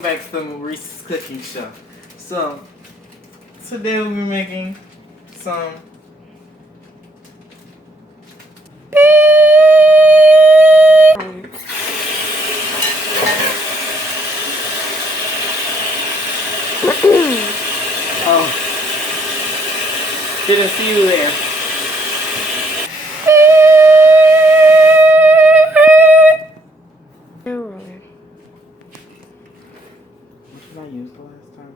Back to the Reese's cooking show. So today we'll be making some oh, didn't see you there. What did I use the last time?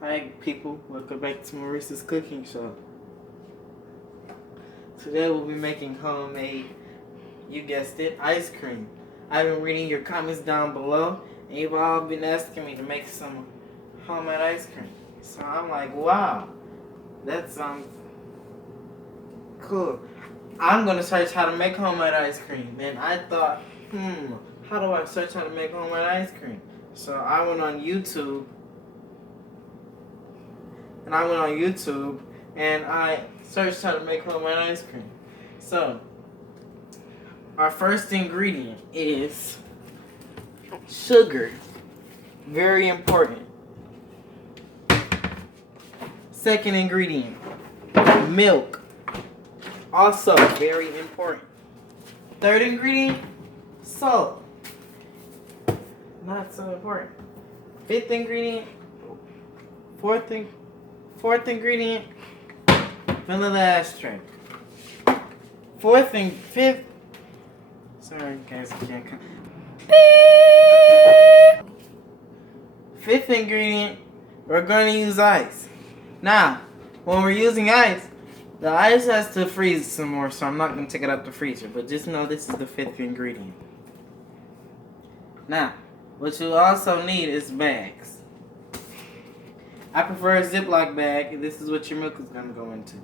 Hi people, welcome back to Maurice's cooking show. Today we'll be making homemade, you guessed it, ice cream. I've been reading your comments down below and you've all been asking me to make some homemade ice cream. So I'm like, wow, that sounds cool. I'm gonna search how to make homemade ice cream. And I thought, how do I search how to make homemade ice cream? So I went on YouTube and I searched how to make homemade ice cream. So our first ingredient is sugar. Very important. Second ingredient, milk. Also very important. Third ingredient, salt. Not so important. Fourth ingredient, vanilla extract. Sorry guys, I can't come. Fifth ingredient, we're going to use ice. Now, when we're using ice, the ice has to freeze some more, so I'm not going to take it out the freezer. But just know this is the fifth ingredient. Now, what you also need is bags. I prefer a Ziploc bag. This is what your milk is going to go into.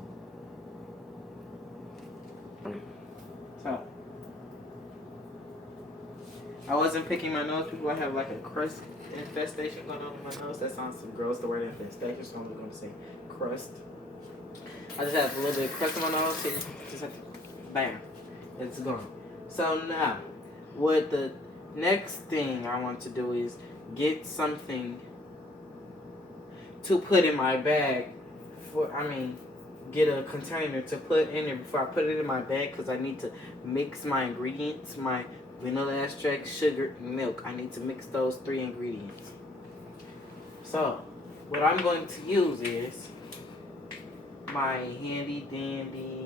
So, I wasn't picking my nose. People, I have like a crust infestation going on in my nose. That sounds so gross, the word infestation, so I'm going to say crust. I just have a little bit of crust on my nose. See, just like, bam, it's gone. So now, what the next thing I want to do is get something to put in my bag. Get a container to put in it before I put it in my bag, because I need to mix my ingredients, my vanilla extract, sugar, and milk. I need to mix those 3 ingredients. So, what I'm going to use is my handy dandy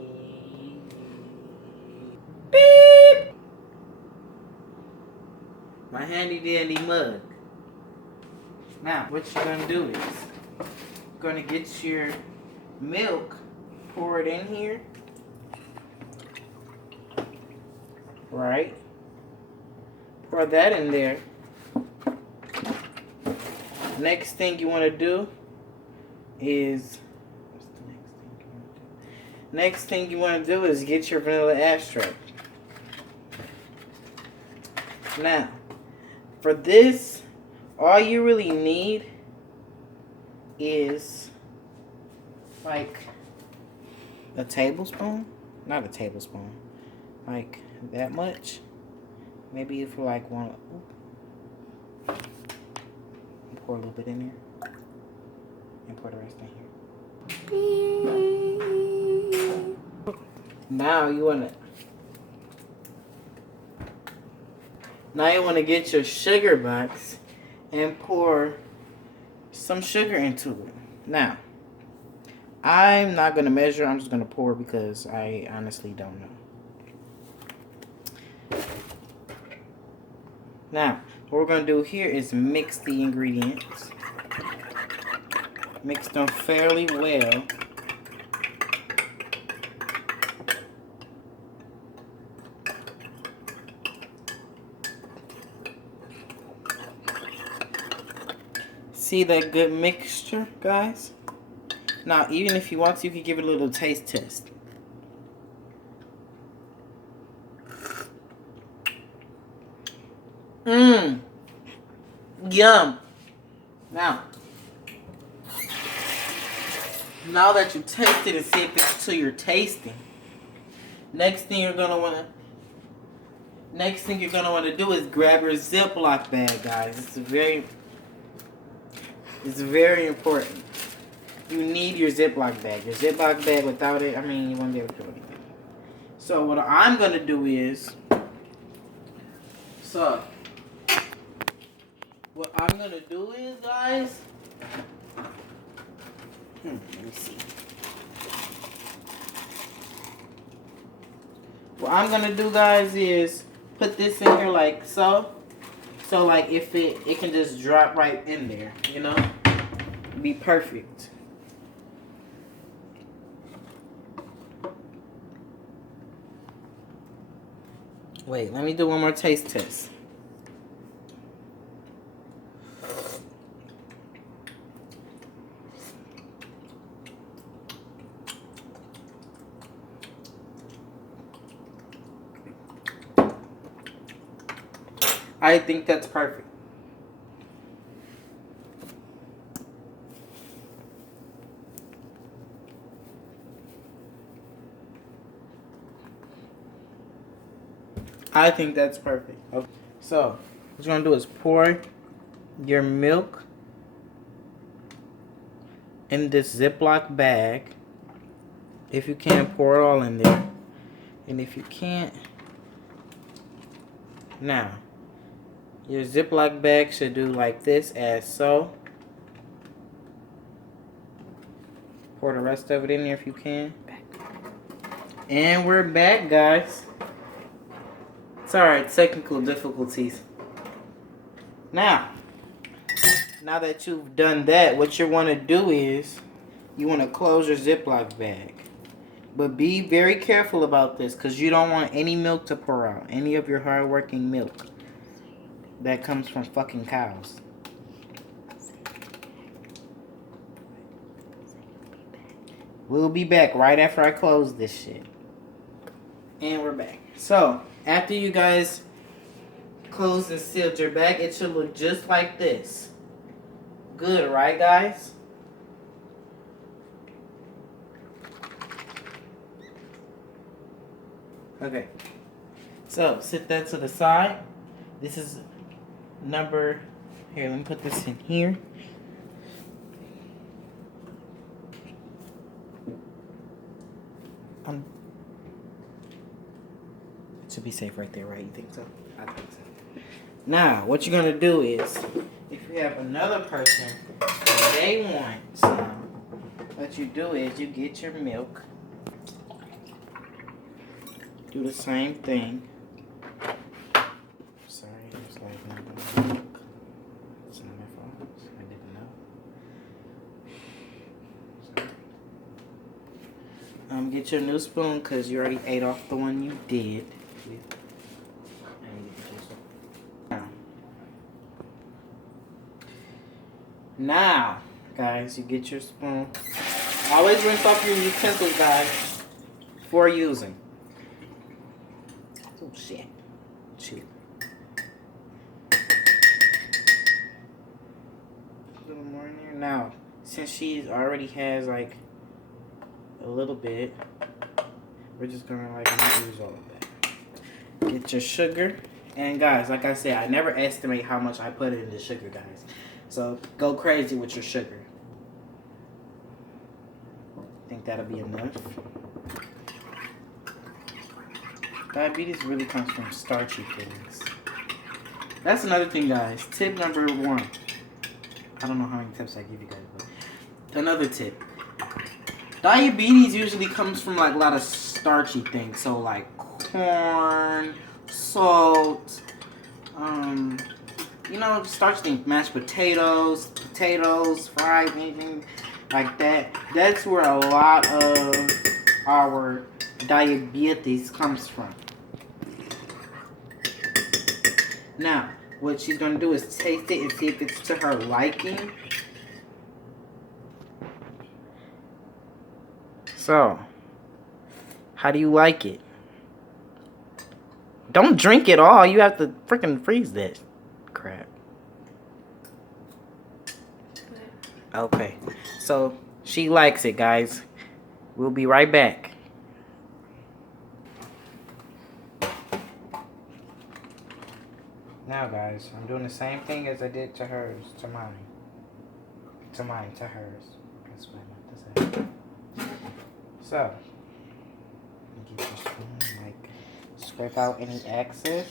mug. Now, what you're going to do is you're going to get your milk, pour it in here. Right? Pour that in there. Next thing you want to do is get your vanilla extract. Now, for this, all you really need is like a tablespoon. Not a tablespoon. Like that much. Maybe if you like want to pour a little bit in there. And pour the rest in here. Now you want to get your sugar box and pour some sugar into it. Now, I'm not going to measure. I'm just going to pour because I honestly don't know. Now, what we're going to do here is mix the ingredients. Mix them fairly well. See that good mixture, guys? Now, even if you want to, you can give it a little taste test. Yum. Now that you taste it and see if it's to your tasting, next thing you're going to want to Next thing you're gonna want to do is grab your Ziploc bag, guys. It's very important. You need your Ziploc bag. Your Ziploc bag, without it, I mean, you won't be able to do anything. So what I'm gonna do is, guys. Let me see. What I'm gonna do, guys, is put this in here like so. So like if it can just drop right in there, you know? Be perfect. Wait, let me do one more taste test. I think that's perfect. I think that's perfect. Okay. So, what you're gonna do is pour your milk in this Ziploc bag. If you can, pour it all in there. And if you can't, now, your Ziploc bag should do like this, as so. Pour the rest of it in there if you can. And we're back, guys. Sorry, technical difficulties. Now that you've done that, what you want to do is you want to close your Ziploc bag. But be very careful about this because you don't want any milk to pour out. Any of your hard-working milk that comes from fucking cows. We'll be back right after I close this shit. And we're back. So, after you guys closed and sealed your bag, it should look just like this. Good, right, guys? Okay. So, set that to the side. This is number... Here, let me put this in here. To be safe right there, right? You think so? I think so. Now, what you're going to do is, if you have another person and they want some, what you do is you get your milk. Do the same thing. Sorry, it's like not milk. It's not my fault. I didn't know. Sorry. Get your new spoon because you already ate off the one you did. Now, guys, you get your spoon. Always rinse off your utensils, guys, before using. Oh, shit. Shoot. A little more in there. Now, since she already has, like, a little bit, we're just gonna, like, not use all of that. Get your sugar. And, guys, like I said, I never estimate how much I put in the sugar, guys. So, go crazy with your sugar. Think that'll be enough. Diabetes really comes from starchy things. That's another thing, guys. Tip number 1. I don't know how many tips I give you guys, but another tip. Diabetes usually comes from like a lot of starchy things. So like corn, salt, you know, starchy things, mashed potatoes, fried, anything like that. That's where a lot of our diabetes comes from. Now, what she's going to do is taste it and see if it's to her liking. So, how do you like it? Don't drink it all. You have to freaking freeze that crap. Okay. So, she likes it, guys. We'll be right back. guys, I'm doing the same thing as I did to hers, to mine. To mine, to hers. That's what I meant to say. So, get your spoon, like, scrape out any excess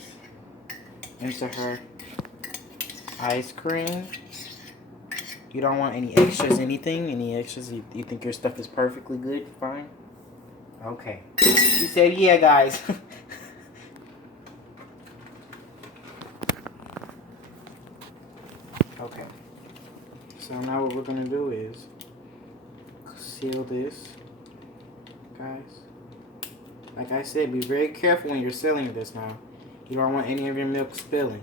into her ice cream. You don't want any extras, any extras. You think your stuff is perfectly good, fine? Okay. You said, yeah, guys. Okay. So now what we're going to do is seal this, guys. Like I said, be very careful when you're sealing this now. You don't want any of your milk spilling.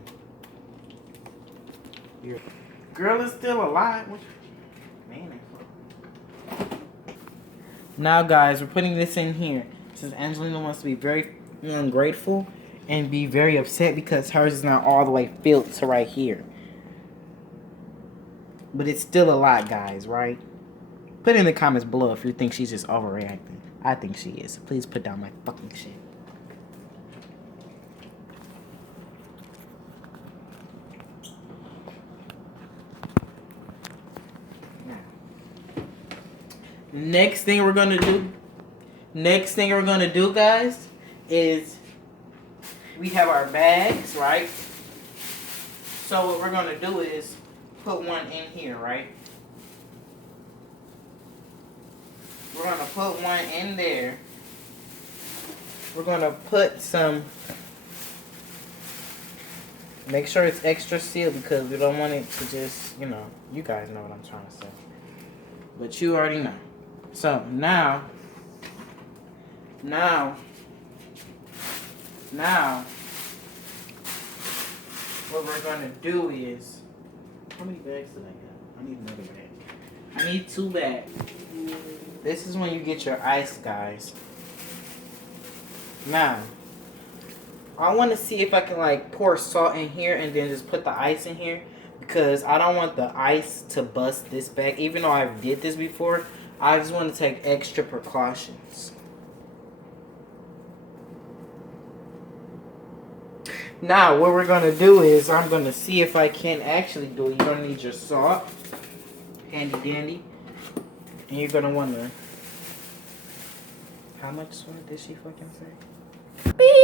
Your girl is still alive. Man. Now, guys, we're putting this in here. Since Angelina wants to be very ungrateful and be very upset because hers is not all the way filled to right here. But it's still a lot, guys, right? Put in the comments below if you think she's just overreacting. I think she is. Please put down my fucking shit. Next thing we're gonna do, guys, is we have our bags, right? So what we're gonna do is put one in here, right? We're gonna put one in there. We're gonna put some. Make sure it's extra sealed because we don't want it to just, you guys know what I'm trying to say. But you already know. So now, what we're gonna do is, how many bags did I get? I need another bag. I need 2 bags. This is when you get your ice, guys. Now, I want to see if I can like pour salt in here and then just put the ice in here because I don't want the ice to bust this bag. Even though I did this before, I just want to take extra precautions. Now, what we're going to do is I'm going to see if I can actually do it. You're going to need your salt. Handy dandy. And you're going to want to... How much salt did she fucking say? Beep!